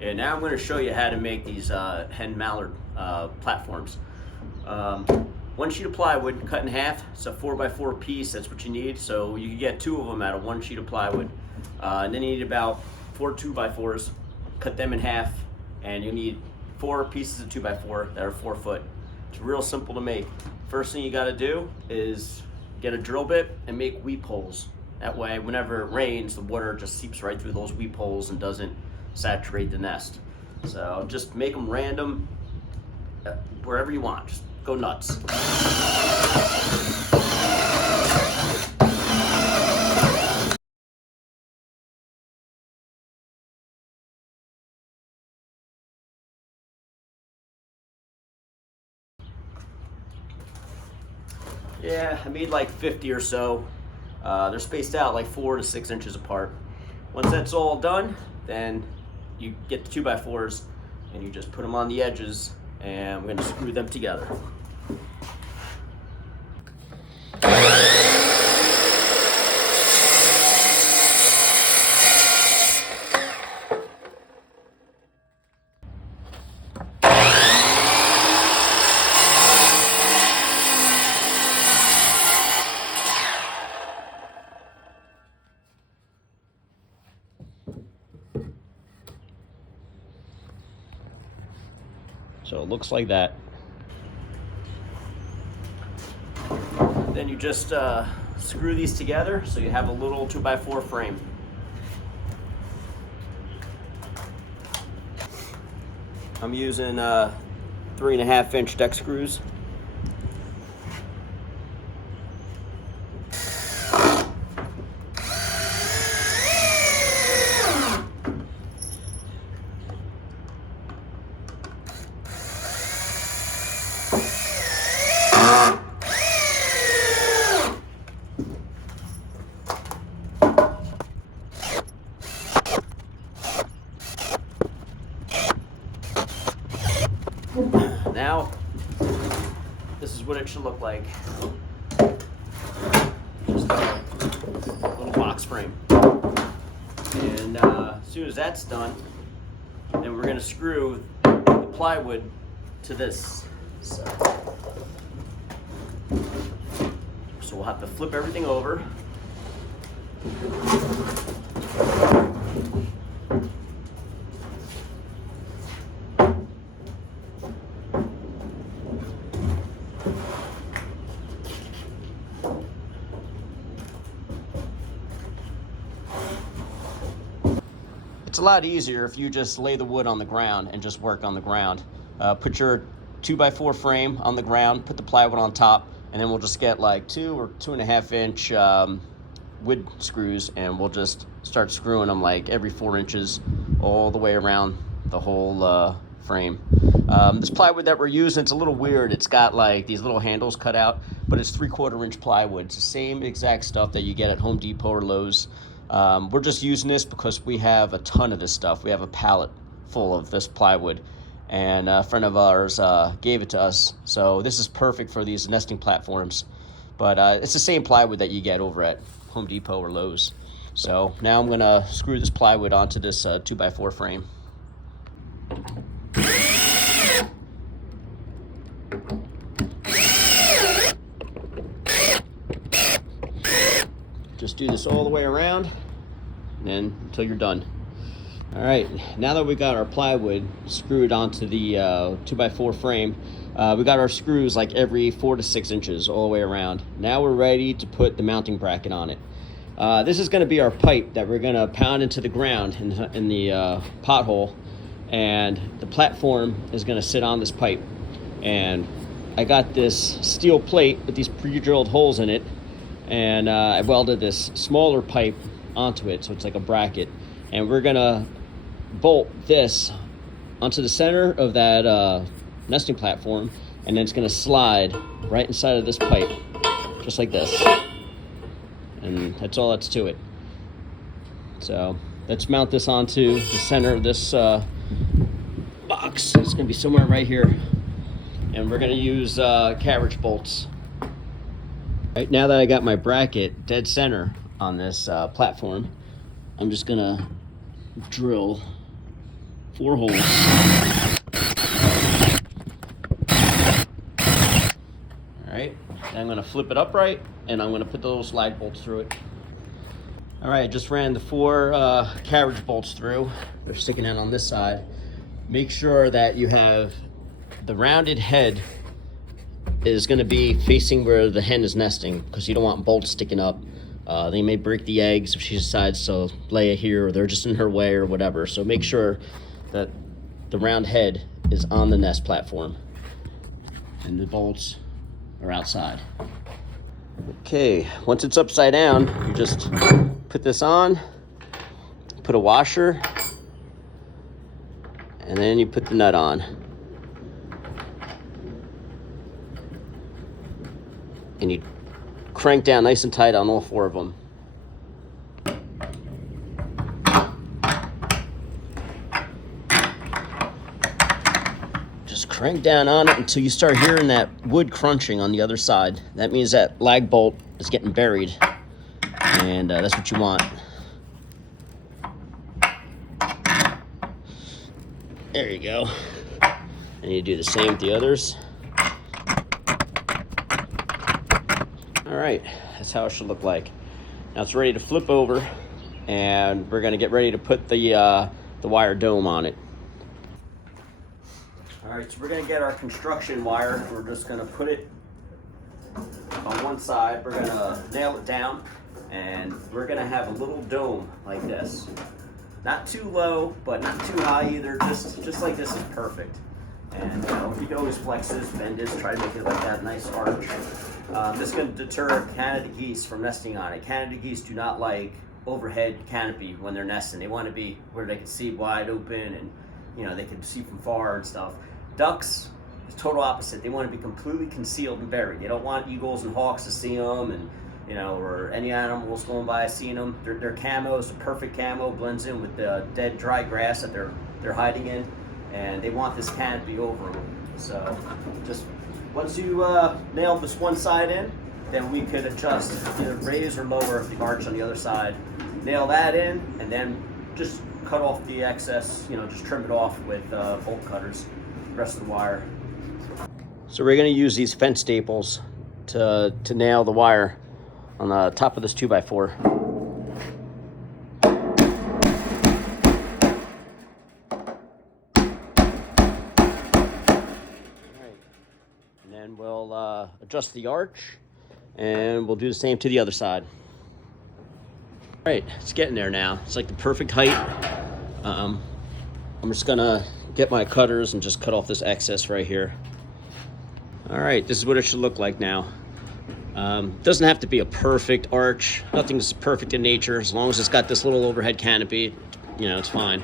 And now I'm going to show you how to make these hen mallard platforms. One sheet of plywood cut in half. It's a 4x4 piece. That's what you need. So you can get 2 of them out of 1 sheet of plywood. And then you need about 4 2x4s. Cut them in half, and you need 4 pieces of 2x4 that are 4 foot. It's real simple to make. First thing you got to do is get a drill bit and make weep holes. That way, whenever it rains, the water just seeps right through those weep holes and doesn't saturate the nest. So just make them random, wherever you want. Just go nuts. Yeah, I made like 50 or so. They're spaced out like 4 to 6 inches apart. Once that's all done, then you get the 2x4s and you just put them on the edges, and we're going to screw them together. So it looks like that. Then you just screw these together so you have a little 2x4 frame. I'm using 3.5 inch deck screws. Now, this is what it should look like. Just a little box frame. And as soon as that's done, then we're going to screw the plywood to this. So we'll have to flip everything over. It's a lot easier if you just lay the wood on the ground and just work on the ground. Put your 2x4 frame on the ground, put the plywood on top, and then we'll just get like 2 or 2.5 inch wood screws, and we'll just start screwing them like every 4 inches all the way around the whole frame. This plywood that we're using, it's a little weird. It's got like these little handles cut out, but it's 3/4 inch plywood. It's the same exact stuff that you get at Home Depot or Lowe's. We're just using this because we have a ton of this stuff. We have a pallet full of this plywood, and a friend of ours gave it to us. So this is perfect for these nesting platforms. But it's the same plywood that you get over at Home Depot or Lowe's. So now I'm gonna screw this plywood onto this 2x4 frame. Just do this all the way around, and then until you're done. All right, now that we got our plywood screwed onto the 2x4 frame, we got our screws like every 4 to 6 inches all the way around. Now we're ready to put the mounting bracket on it. This is going to be our pipe that we're going to pound into the ground in the pothole, and the platform is going to sit on this pipe. And I got this steel plate with these pre-drilled holes in it, and I welded this smaller pipe onto it, so it's like a bracket, and we're gonna bolt this onto the center of that nesting platform, and then it's gonna slide right inside of this pipe, just like this, and that's all that's to it. So let's mount this onto the center of this box. It's gonna be somewhere right here, and we're gonna use carriage bolts. Right, now that I got my bracket dead center on this platform, I'm just gonna drill 4 holes. All right, and I'm gonna flip it upright, and I'm gonna put the little slide bolts through it. All right, I just ran the 4 carriage bolts through. They're sticking out on this side. Make sure that you have the rounded head is going to be facing where the hen is nesting, because you don't want bolts sticking up. They may break the eggs if she decides to lay it here, or they're just in her way or whatever. So make sure that the round head is on the nest platform and the bolts are outside. Okay, once it's upside down, you just put this on, put a washer, and then you put the nut on. And you crank down nice and tight on all 4 of them. Just crank down on it until you start hearing that wood crunching on the other side. That means that lag bolt is getting buried, and that's what you want. There you go. And you do the same with the others. All right, that's how it should look like. Now it's ready to flip over, and we're gonna get ready to put the wire dome on it. All right, so we're gonna get our construction wire. We're just gonna put it on one side. We're gonna nail it down, and we're gonna have a little dome like this. Not too low, but not too high either. Just like this is perfect. And you can always flex this, bend this, try to make it like that nice arch. This is going to deter Canada geese from nesting on it. Canada geese do not like overhead canopy when they're nesting. They want to be where they can see wide open, and they can see from far and stuff. Ducks is total opposite. They want to be completely concealed and buried. They don't want eagles and hawks to see them, and or any animals going by seeing them. Their camo is the perfect camo, blends in with the dead dry grass that they're hiding in, and they want this canopy over them. So just once you nail this one side in, then we could adjust, either raise or lower the arch on the other side. Nail that in, and then just cut off the excess, just trim it off with bolt cutters, the rest of the wire. So we're gonna use these fence staples to nail the wire on the top of this 2x4. And then we'll adjust the arch, and we'll do the same to the other side. All right, it's getting there now. It's like the perfect height. I'm just gonna get my cutters and just cut off this excess right here. All right, this is what it should look like now. Doesn't have to be a perfect arch. Nothing's perfect in nature. As long as it's got this little overhead canopy, it's fine.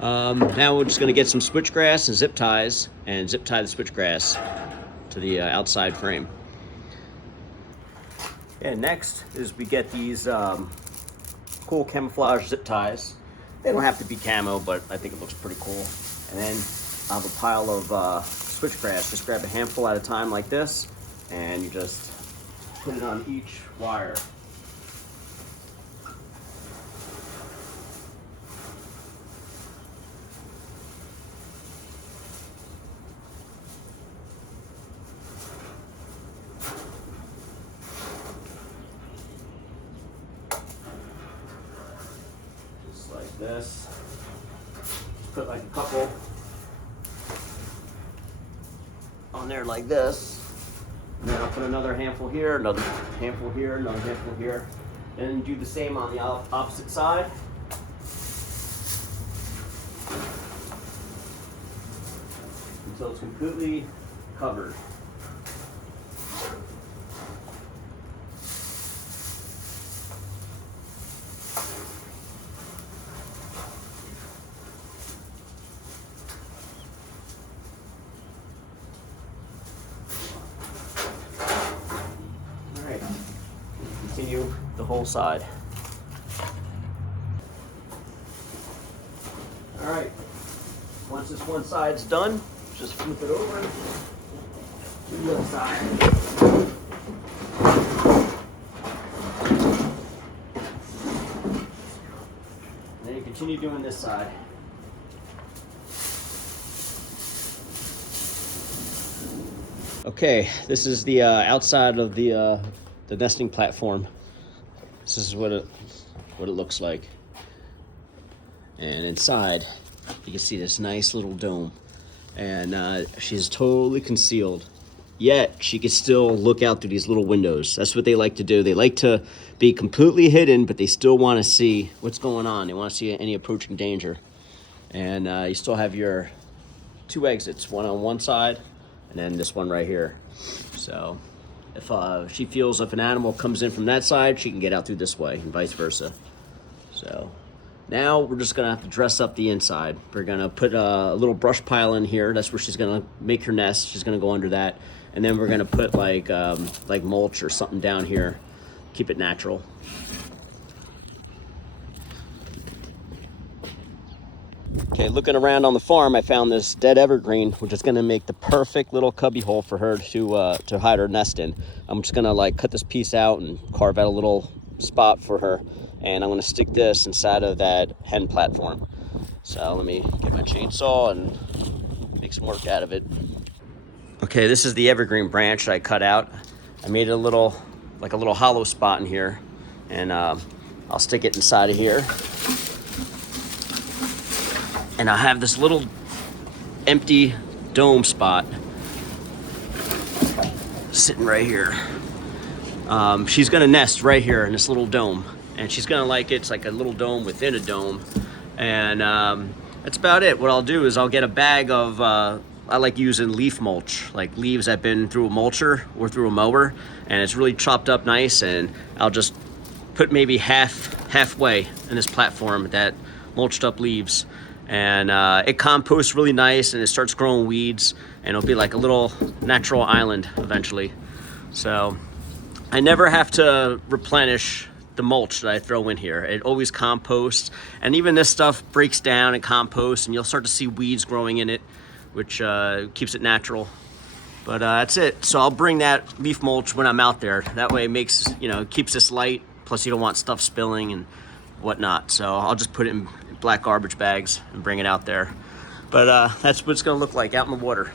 Now we're just gonna get some switchgrass and zip ties, and zip tie the switchgrass to the outside frame. And next is we get these cool camouflage zip ties. They don't have to be camo, but I think it looks pretty cool. And then I have a pile of switchgrass. Just grab a handful at a time like this, and you just put it on each wire. Just like this. Put like a couple on there like this. And then I'll put another handful here, another handful here, another handful here. And do the same on the opposite side. Until it's completely covered. Continue the whole side. All right, once this one side's done, just flip it over to the other side. And then you continue doing this side. Okay, this is the outside of the nesting platform. This is what it looks like. And inside, you can see this nice little dome. And she's totally concealed. Yet, she can still look out through these little windows. That's what they like to do. They like to be completely hidden, but they still want to see what's going on. They want to see any approaching danger. And you still have your 2 exits, one on one side, and then this one right here. So if she feels if an animal comes in from that side, she can get out through this way, and vice versa. So now we're just gonna have to dress up the inside. We're gonna put a little brush pile in here. That's where she's gonna make her nest. She's gonna go under that. And then we're gonna put like mulch or something down here. Keep it natural. Okay, looking around on the farm, I found this dead evergreen, which is gonna make the perfect little cubby hole for her to hide her nest in. I'm just gonna like cut this piece out and carve out a little spot for her. And I'm gonna stick this inside of that hen platform. So let me get my chainsaw and make some work out of it. Okay, this is the evergreen branch that I cut out. I made a little hollow spot in here, and I'll stick it inside of here. And I have this little empty dome spot sitting right here. She's gonna nest right here in this little dome. And she's gonna like it. It's like a little dome within a dome. And that's about it. What I'll do is I'll get a bag of, I like using leaf mulch, like leaves that have been through a mulcher or through a mower. And it's really chopped up nice. And I'll just put maybe halfway in this platform that mulched up leaves. And it composts really nice and it starts growing weeds. And it'll be like a little natural island eventually. So I never have to replenish the mulch that I throw in here. It always composts, and even this stuff breaks down and composts, and you'll start to see weeds growing in it, which keeps it natural. But that's it. So I'll bring that leaf mulch when I'm out there. That way it makes, keeps this light, plus you don't want stuff spilling and whatnot. So I'll just put it in black garbage bags and bring it out there. But that's what it's gonna look like out in the water.